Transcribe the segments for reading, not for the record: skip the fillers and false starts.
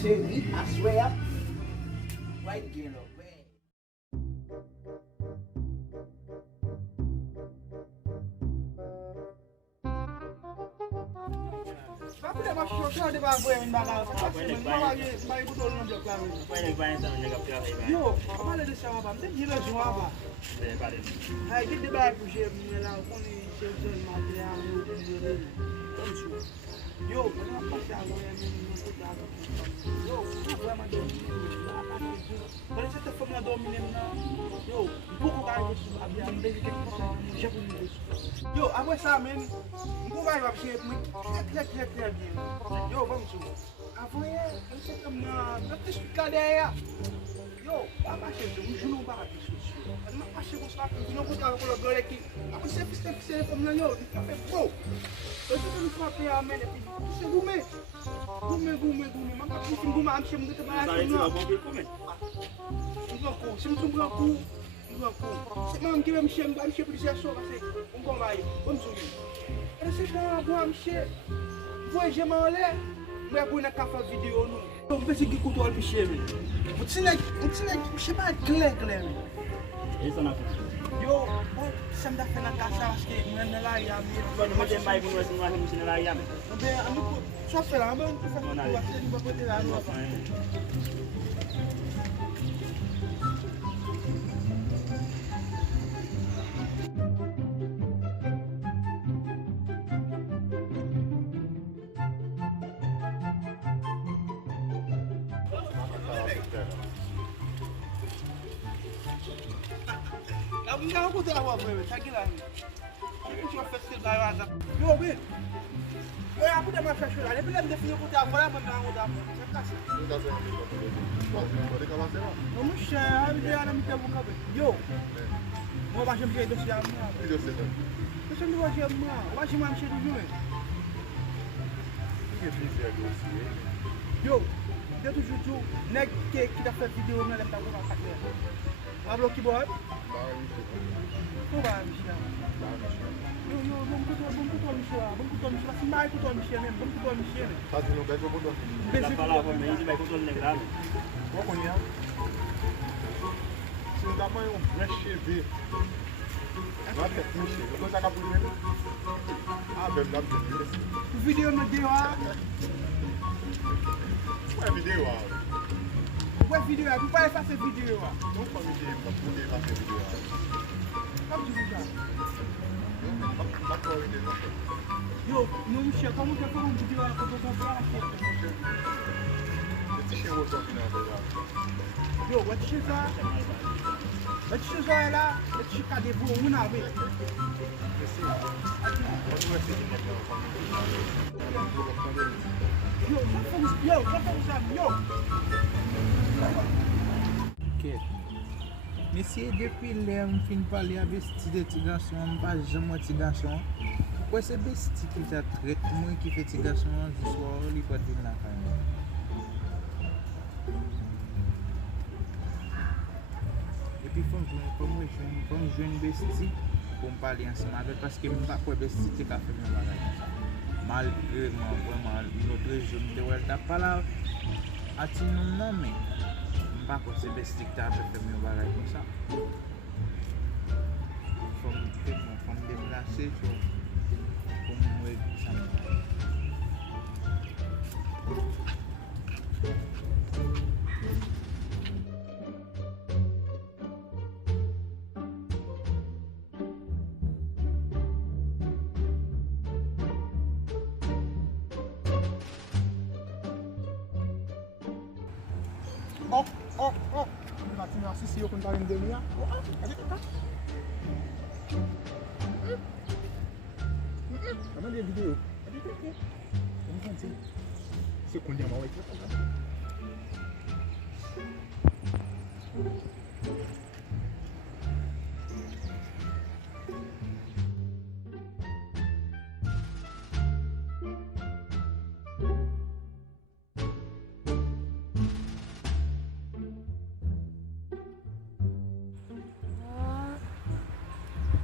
Chérie, I swear. White girl, okay. Yo, apa ada sama bang? Dia gila semua apa? Hai, kita bayar pujian menyala pun ini sesuatu material yo, kenapa sih aku yang ini jago? Yo, kenapa yang dominin? Kalau saya telepon na dominin na, yo, buku kaya gusto abi ang basic ko siya pun gusto. Yo, ako sa amin, buku kaya ako siya clear din. Yo, bang so. Ako ang sa kanya, practice ka daya. Yo, apa sih tu? Junong ba kasi siya? Ano pa siya ko sa akin? Junong ko tayo ko lagay ki. Ako step from na yo, di kape po. Kasi kung sabi amin, siya gume, makapusing gumaan siya mga tabahan ko na. Enggak ko, simsumbulan ko. Si mang kiwam siya, mbak siya pwede siya so kasi kung kong kayo, kung suyo. Kasi siya, buwam siya, buhay siya mawala. May apoy na kafa video no. Yung basic ikutual pa siya rin. Mutsilay, siya ba clear. Isa na po. Yo, sanda ka ng kasa kasi mga nalayam. Ano mo dyan may kung mga hindi sinalayam? Sabi, ano po, software lang ba? Ito sa mga kasi di ba pwede lang ba? Não vou dar uma coisa, tá aqui lá. Eu tinha feito da casa. Yo, bem. Eu ia poder mais fechar. Ele precisa definir o que eu vou mandar um da. Você tá certo? Vamos chegar, ele já não me tem boca bem. Yo. Vou baixar o jeito de chamar. Você não vai chamar. Vai chamar o cheiro de mim. Yo. Dentro do juju, né que tá fazendo vídeo na lembra da casa. Abro que boa. Não vai mexer. Yo, vamos mexer. Assim vai com mexer mesmo, vamos com mexer. Tá dizendo bem que eu vou dormir. Ela falava mesmo, vai com todo negrado. Vamos amanhã. Se não dá amanhã, mexe, ver. Não é que mexer, eu vou sacar primeiro. Avem, dá pra ver. O vídeo não deu a... Não é vídeo, Ué, vídeo é, tu vai fazer vídeo lá. não foi vídeo, pra poder fazer vídeo. Vamos divulgar. Dá pra ver dele, Yo, não mexer, como que eu vou vídeo lá, que eu vou comprar aqui. Esse chegou só final, tá? Yo, vai te chegar. Vai te chegar lá, vai te chegar de boa, uma vez. Esse, quando vai ser de Yo, só vamos saber, yo. Ok. Monsieur, depuis là, je finis de parler avec ces petits garçons, je ne pas jamais petit garçon. Pourquoi c'est bestie qui t'a traité, moi qui fais petit garçon, du soir, il peut être là quand même. Et puis, il faut que je une bestie pour me parler ensemble avec parce que je ne sais pas quoi bestie qui a fait mon bagage. Malgré vraiment notre jeune de Welta pas là, à ti non mais pas quoi c'est bestie qui a fait mon bagage comme ça. Faut me déplacer pour me ça. Oh. Masisi yo konta rin deli ya. Kaman dia video. Se kunya mau itu.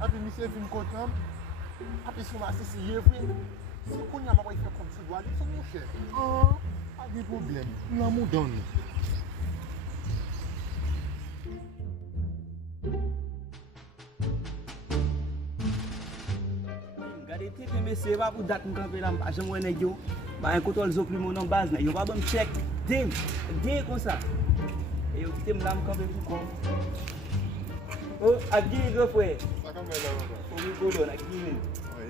Api monsieur vin kontan. Api sou Masisi ye vwe. Si kon ya mwa fè kom si doa, li son mon chè. A di problem. Nan mou don. Gade tepe mese pa pou dat mkampe la mpa jam wè neg yo. Ba yon kontrol Zoplimo nan baz nè. Yo pa bon check. Dem kon sa. E yo kite mla mkampe pou kon. Oh, ak gini gre fwe. Sa kan mè la mwa. Ou mi kodon ak gini.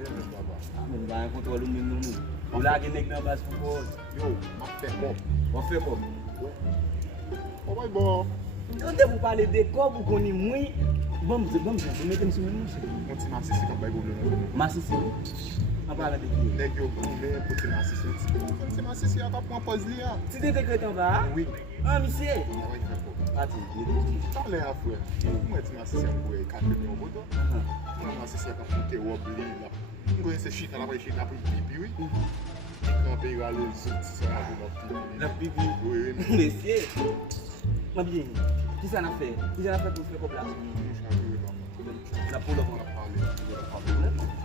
Ye men baba. Men ba yon kontrol ou men nou. Ou la gen neg nan baz pou kon. Yo, ma fè bom. Wap fè bom. O bay bom. Yo te pou pale de kob ou koni mwen. Bom, metem sou men mwen. Mwen ti Masisi kan bay bom lè nan. Masisi. An pale de ki. Nèg yo gounè pou ti Masisi. Ti Masisi a ka pon pos li ya. Ti te dekretan ba? Oui. An misye. Mwen fè bom. Ati, ye de ki. Parle a fwe. Mwen ti Masisi an pou e 4 milyon bodo. Mwen Masisi a ka fonte wop li la. Mwen se chita la chita pou pipi oui. Kan pe gale zot sa la pipi. La pipi. Oui. Mesye. Mwen bien. Ki sa na fe? Ki sa na fe pou fwe kop la? Mwen chan La pou lo. parle.